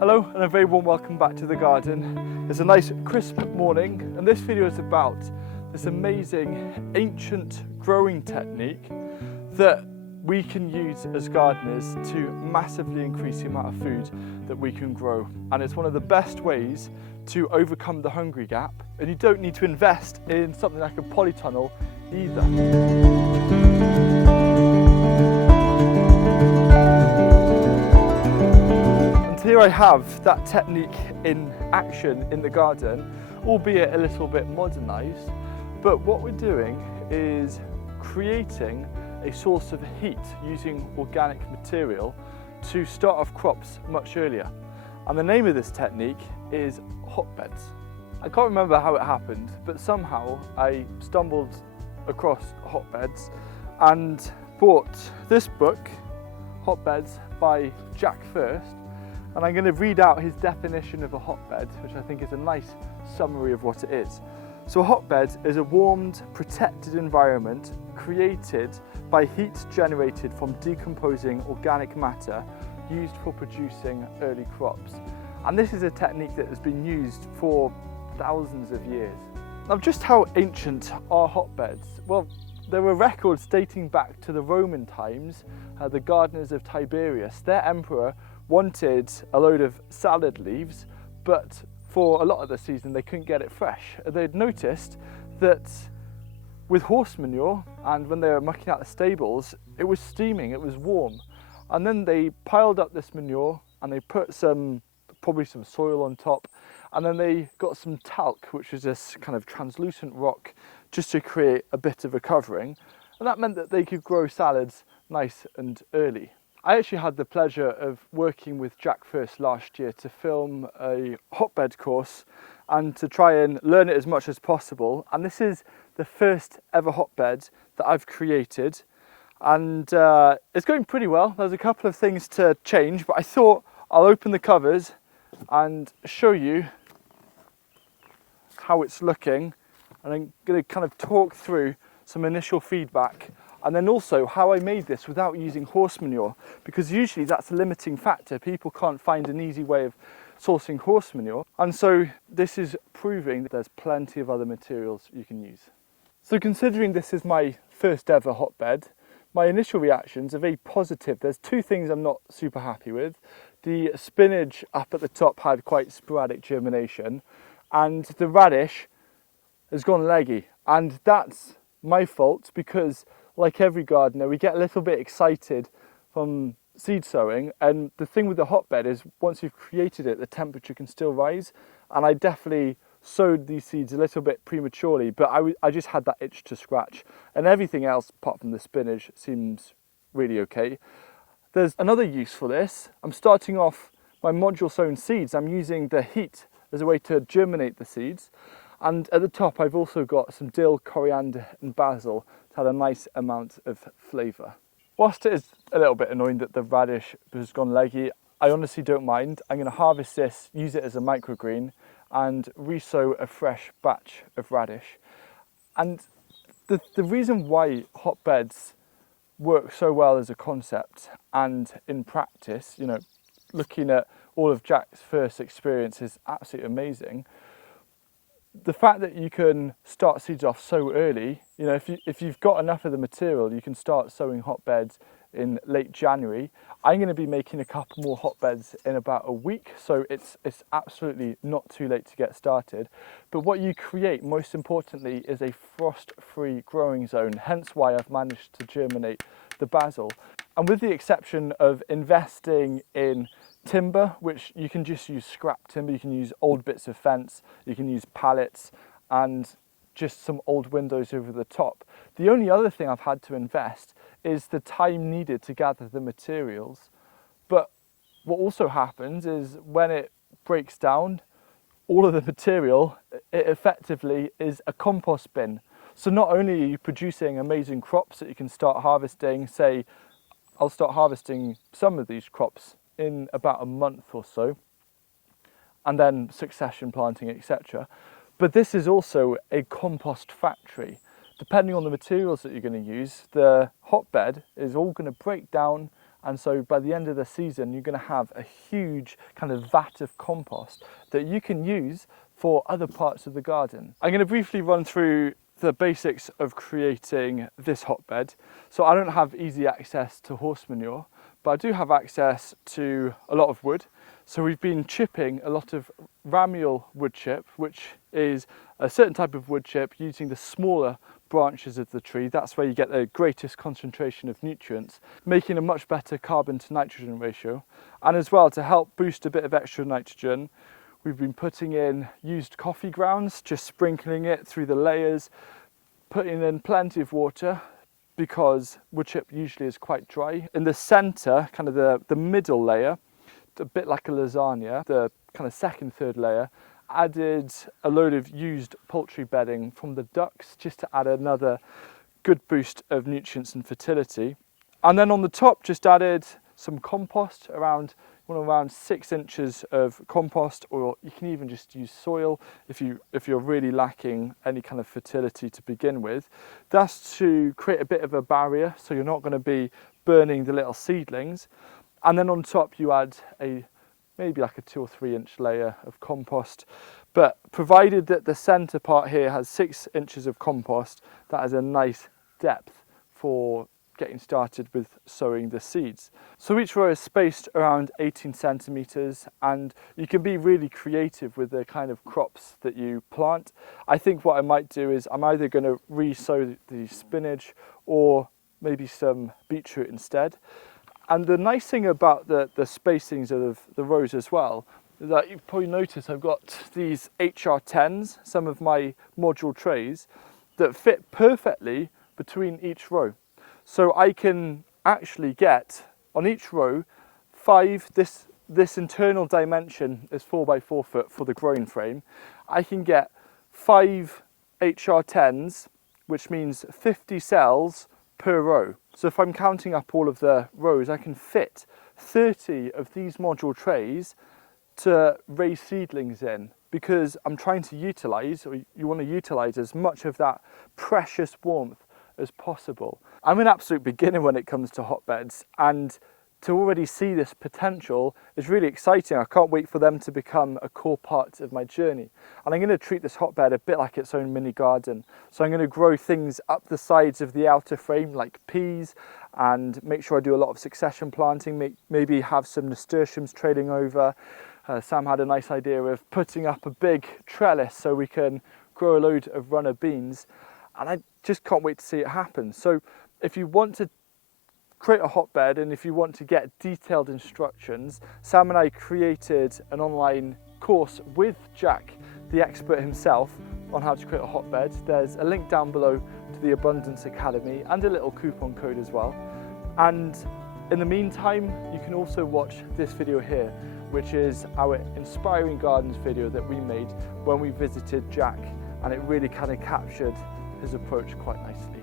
Hello and a very warm welcome back to the garden. It's a nice crisp morning and this video is about this amazing ancient growing technique that we can use as gardeners to massively increase the amount of food that we can grow. And it's one of the best ways to overcome the hungry gap, and you don't need to invest in something like a polytunnel either. Here I have that technique in action in the garden, albeit a little bit modernised, but what we're doing is creating a source of heat using organic material to start off crops much earlier. And the name of this technique is hotbeds. I can't remember how it happened, but somehow I stumbled across hotbeds and bought this book, Hotbeds by Jack First. And I'm going to read out his definition of a hotbed, which I think is a nice summary of what it is. So a hotbed is a warmed, protected environment created by heat generated from decomposing organic matter used for producing early crops. And this is a technique that has been used for thousands of years. Now, just how ancient are hotbeds? Well, there were records dating back to the Roman times. The gardeners of Tiberius, their emperor, wanted a load of salad leaves, but for a lot of the season they couldn't get it fresh. They'd noticed that with horse manure and when they were mucking out the stables, it was steaming, it was warm. And then they piled up this manure and they put probably some soil on top, and then they got some talc, which was this kind of translucent rock, just to create a bit of a covering. And that meant that they could grow salads nice and early. I actually had the pleasure of working with Jack First last year to film a hotbed course and to try and learn it as much as possible. And this is the first ever hotbed that I've created. And it's going pretty well. There's a couple of things to change, but I thought I'll open the covers and show you how it's looking. And I'm going to kind of talk through some initial feedback, and then also how I made this without using horse manure, because usually that's a limiting factor. People can't find an easy way of sourcing horse manure, and so this is proving that there's plenty of other materials you can use. So considering this is my first ever hotbed, my initial reactions are very positive. There's two things I'm not super happy with. The spinach up at the top had quite sporadic germination, and the radish has gone leggy, and that's my fault because, like every gardener, we get a little bit excited from seed sowing, and the thing with the hotbed is once you've created it, the temperature can still rise, and I definitely sowed these seeds a little bit prematurely, but I just had that itch to scratch, and everything else apart from the spinach seems really okay. There's another use for this. I'm starting off my module sown seeds. I'm using the heat as a way to germinate the seeds. And at the top, I've also got some dill, coriander and basil to add a nice amount of flavour. Whilst it is a little bit annoying that the radish has gone leggy, I honestly don't mind. I'm going to harvest this, use it as a microgreen, and resow a fresh batch of radish. And the reason why hotbeds work so well as a concept and in practice, you know, looking at all of Jack's first experience is absolutely amazing. The fact that you can start seeds off so early, you know, if you've got enough of the material, you can start sowing hotbeds in late January. I'm going to be making a couple more hotbeds in about a week, so it's absolutely not too late to get started. But what you create, most importantly, is a frost-free growing zone, hence why I've managed to germinate the basil. And with the exception of investing in timber, which you can just use scrap timber, you can use old bits of fence, you can use pallets and just some old windows over the top. The only other thing I've had to invest is the time needed to gather the materials. But what also happens is when it breaks down, all of the material, it effectively is a compost bin. So not only are you producing amazing crops that you can start harvesting, say, I'll start harvesting some of these crops in about a month or so, and then succession planting, etc. But this is also a compost factory. Depending on the materials that you're going to use, the hotbed is all going to break down And so by the end of the season, you're going to have a huge kind of vat of compost that you can use for other parts of the garden. I'm going to briefly run through the basics of creating this hotbed. So I don't have easy access to horse manure, but I do have access to a lot of wood. So we've been chipping a lot of ramial wood chip, which is a certain type of wood chip using the smaller branches of the tree. That's where you get the greatest concentration of nutrients, making a much better carbon to nitrogen ratio. And as well, to help boost a bit of extra nitrogen, we've been putting in used coffee grounds, just sprinkling it through the layers, putting in plenty of water, because wood chip usually is quite dry. In the centre, kind of the middle layer, a bit like a lasagna, the kind of second, third layer, added a load of used poultry bedding from the ducks, just to add another good boost of nutrients and fertility. And then on the top, just added some compost, around 6 inches of compost, or you can even just use soil if you're really lacking any kind of fertility to begin with. That's to create a bit of a barrier, so you're not going to be burning the little seedlings. And then on top you add maybe like a 2 or 3 inch layer of compost. But provided that the centre part here has 6 inches of compost, that is a nice depth for getting started with sowing the seeds. So each row is spaced around 18 centimetres, and you can be really creative with the kind of crops that you plant. I think what I might do is I'm either going to re-sow the spinach or maybe some beetroot instead. And the nice thing about the spacings of the rows as well is that you've probably noticed I've got these HR10s, some of my module trays, that fit perfectly between each row. So I can actually get on each row 5, this internal dimension is 4 by 4 foot for the growing frame. I can get 5 HR10s, which means 50 cells per row. So if I'm counting up all of the rows, I can fit 30 of these module trays to raise seedlings in, because I'm trying to utilise, or you want to utilise as much of that precious warmth as possible. I'm an absolute beginner when it comes to hotbeds, and to already see this potential is really exciting. I can't wait for them to become a core part of my journey. And I'm going to treat this hotbed a bit like its own mini garden. So I'm going to grow things up the sides of the outer frame like peas, and make sure I do a lot of succession planting, maybe have some nasturtiums trailing over. Sam had a nice idea of putting up a big trellis so we can grow a load of runner beans, and I just can't wait to see it happen. So if you want to create a hotbed, and if you want to get detailed instructions, Sam and I created an online course with Jack, the expert himself, on how to create a hotbed. There's a link down below to the Abundance Academy and a little coupon code as well. And in the meantime, you can also watch this video here, which is our Inspiring Gardens video that we made when we visited Jack, and it really kind of captured his approach quite nicely.